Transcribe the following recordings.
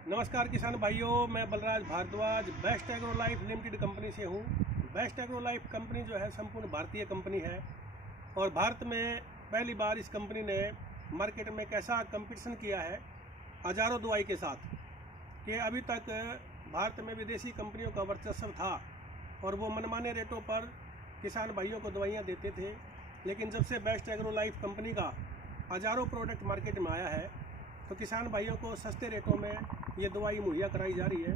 नमस्कार किसान भाइयों, मैं Balraj Bhardwaj Best Agro Life Limited company से हूँ। बेस्ट एग्रो लाइफ कंपनी जो है संपूर्ण भारतीय कंपनी है और भारत में पहली बार इस कंपनी ने मार्केट में कैसा कंपटीशन किया है हजारों दवाई के साथ कि अभी तक भारत में विदेशी कंपनियों का वर्चस्व था और वो मनमाने रेटों पर किसान भाइयों को दवाइयाँ देते थे। लेकिन जब से बेस्ट एग्रो लाइफ कंपनी का हजारों प्रोडक्ट मार्केट में आया है तो किसान भाइयों को सस्ते रेटों में ये दवाई मुहैया कराई जा रही है।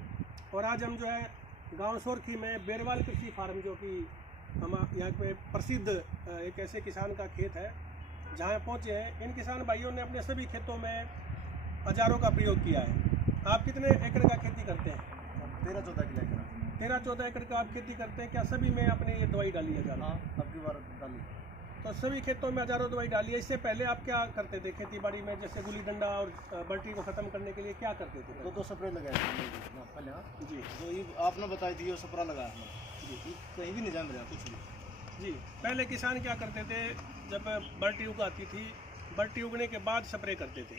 और आज हम जो है गांव सोरखी में बेरवाल कृषि फार्म, जो कि हम यहाँ पे प्रसिद्ध एक ऐसे किसान का खेत है, जहाँ पहुँचे हैं। इन किसान भाइयों ने अपने सभी खेतों में औजारों का प्रयोग किया है। आप कितने एकड़ का खेती करते हैं? 13-14 किलो एकड़। 13-14 एकड़ का आप खेती करते हैं। क्या सभी में आपने ये दवाई डाली है? हाँ, अब की बार डाली। तो सभी खेतों में हजारों दवाई डाली है। इससे पहले आप क्या करते थे खेती बाड़ी में? जैसे गुली डंडा और बल्टी को ख़त्म करने के लिए क्या करते थे? दो स्प्रे लगाए थे पहले। हाँ जी, जो ये आपने बताई थी वो स्प्रे लगाया हमने जी, कहीं भी नहीं जम रहा कुछ भी। जी। पहले किसान क्या करते थे, जब बल्टी उगाती थी, बल्टी उगने के बाद स्प्रे करते थे,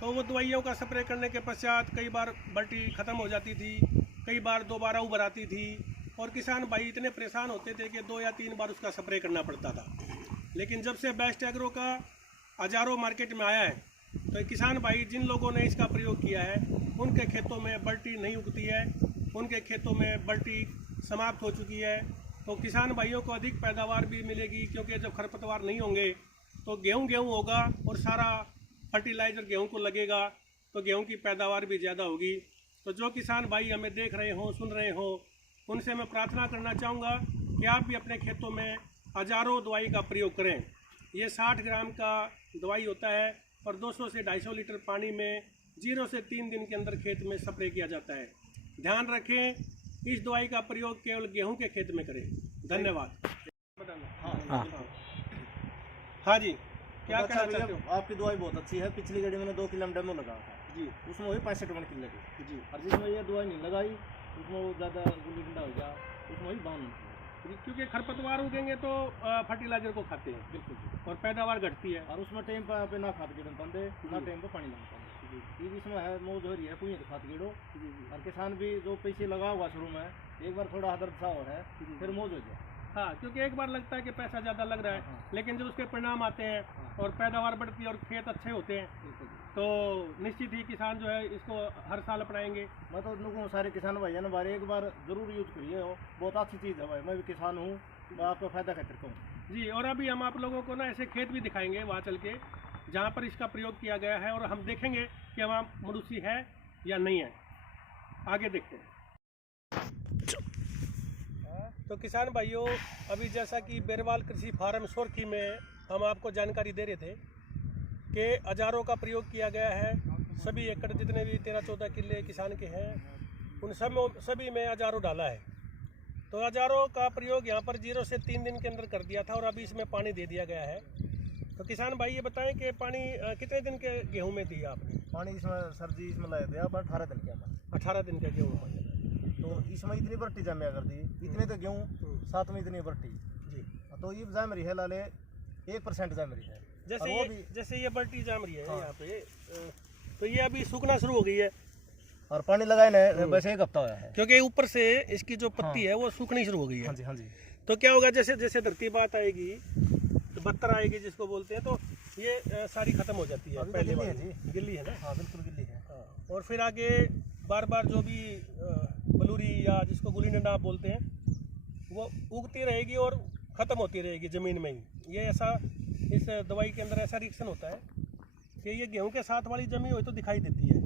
तो वो दवाइयों का स्प्रे करने के पश्चात कई बार बल्टी ख़त्म हो जाती थी, कई बार दोबारा उभर आती थी और किसान भाई इतने परेशान होते थे कि 2 या 3 बार उसका स्प्रे करना पड़ता था। लेकिन जब से बेस्ट एग्रो का हजारों मार्केट में आया है तो किसान भाई जिन लोगों ने इसका प्रयोग किया है उनके खेतों में बल्टी नहीं उगती है, उनके खेतों में बल्टी समाप्त हो चुकी है। तो किसान भाइयों को अधिक पैदावार भी मिलेगी, क्योंकि जब खरपतवार नहीं होंगे तो गेहूँ होगा और सारा फर्टिलाइज़र गेहूँ को लगेगा तो गेहूँ की पैदावार भी ज़्यादा होगी। तो जो किसान भाई हमें देख रहे हों, सुन रहे हों, उनसे मैं प्रार्थना करना चाहूँगा कि आप भी अपने खेतों में हजारों दवाई का प्रयोग करें। ये 60 ग्राम का दवाई होता है और 200 से 250 लीटर पानी में 0 से 3 दिन के अंदर खेत में स्प्रे किया जाता है। ध्यान रखें, इस दवाई का प्रयोग केवल गेहूं के खेत में करें। धन्यवाद। हाँ जी, क्या कहना चाहते हो? आपकी दवाई बहुत अच्छी है। पिछली गाड़ी मैंने 2 किलो डेमो लगाया था जी, उसमें वही 65 मन की लगी जी, और जिसमें ये दवाई नहीं लगाई उसमें वो ज़्यादा गुल्ली डंडा हो गया, उसमें वही बाउन। क्योंकि खरपतवार उगेंगे तो फर्टिलाइजर को खाते हैं बिल्कुल और पैदावार घटती है। और उसमें टाइम पे ना खाद कीड़े पाते ना टाइम पे पानी लगाते ये इसमें है मौज हो रही है कुछ खाद कीड़ो। और किसान भी जो पैसे लगा हुआ शुरू में एक बार थोड़ा हदर सा हो है फिर मौज हो जाए। हाँ, क्योंकि एक बार लगता है कि पैसा ज़्यादा लग रहा है, लेकिन जब उसके परिणाम आते हैं और पैदावार बढ़ती है और खेत अच्छे होते हैं तो निश्चित ही किसान जो है इसको हर साल अपनाएंगे। मैं तो लोगों सारे किसान भाई है ना बारे एक बार जरूर यूज करिए, हो बहुत अच्छी चीज़ है भाई। मैं भी किसान हूँ, मैं आपका फ़ायदा करता हूँ जी। और अभी हम आप लोगों को ना ऐसे खेत भी दिखाएंगे वहाँ चल के जहाँ पर इसका प्रयोग किया गया है और हम देखेंगे कि वहाँ मनुष्य है या नहीं है। आगे देखते हैं। तो किसान भाइयों, अभी जैसा कि बेरवाल कृषि फार्म सोरखी में हम आपको जानकारी दे रहे थे कि हजारों का प्रयोग किया गया है। सभी एकड़ जितने भी 13-14 किले किसान के हैं उन सभी में हजारों डाला है। तो हजारों का प्रयोग यहाँ पर 0 से 3 दिन के अंदर कर दिया था और अभी इसमें पानी दे दिया गया है। तो किसान भाई ये बताएं कि पानी कितने दिन के गेहूँ में दिया आपने? पानी इसमें सर जी इसमें लगा दिया 18 दिन के अंदर। 18 दिन के गेहूँ में। तो इसमें इतनी बर्टी जमा कर दी, इतने तो गेहूँ साथ में इतनी बर्टी जी। तो ये जम रही है लाले 1% जम रही है। जैसे ये बल्टी जाम रही है यहाँ पे, तो ये अभी सूखना शुरू हो गई है और पानी लगाए ना वैसे 1 हफ्ता हुआ है, क्योंकि ऊपर से इसकी जो पत्ती है वो सूखनी शुरू हो गई है। हाँ जी, हाँ जी। तो क्या होगा, जैसे जैसे धरती बात आएगी तो बत्तर आएगी जिसको बोलते हैं, तो ये सारी खत्म हो जाती है। पहले गिल्ली है जी, गिल्ली है ना? हाँ बिल्कुल गिल्ली है। हाँ, और फिर आगे बार बार जो भी बलूरी या जिसको गुली डंडा आप बोलते हैं वो उगती रहेगी और ख़त्म होती रहेगी ज़मीन में ही। ये ऐसा इस दवाई के अंदर ऐसा रिएक्शन होता है कि ये गेहूं के साथ वाली जमी हुई तो दिखाई देती है,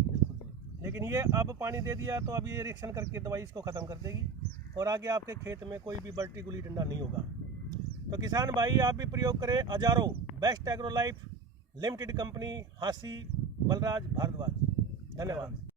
लेकिन ये अब पानी दे दिया तो अब ये रिएक्शन करके दवाई इसको ख़त्म कर देगी और आगे आपके खेत में कोई भी बल्टी गुली डंडा नहीं होगा। तो किसान भाई आप भी प्रयोग करें हजारों। Best Agro Life Limited company, Hansi, Balraj Bhardwaj. धन्यवाद।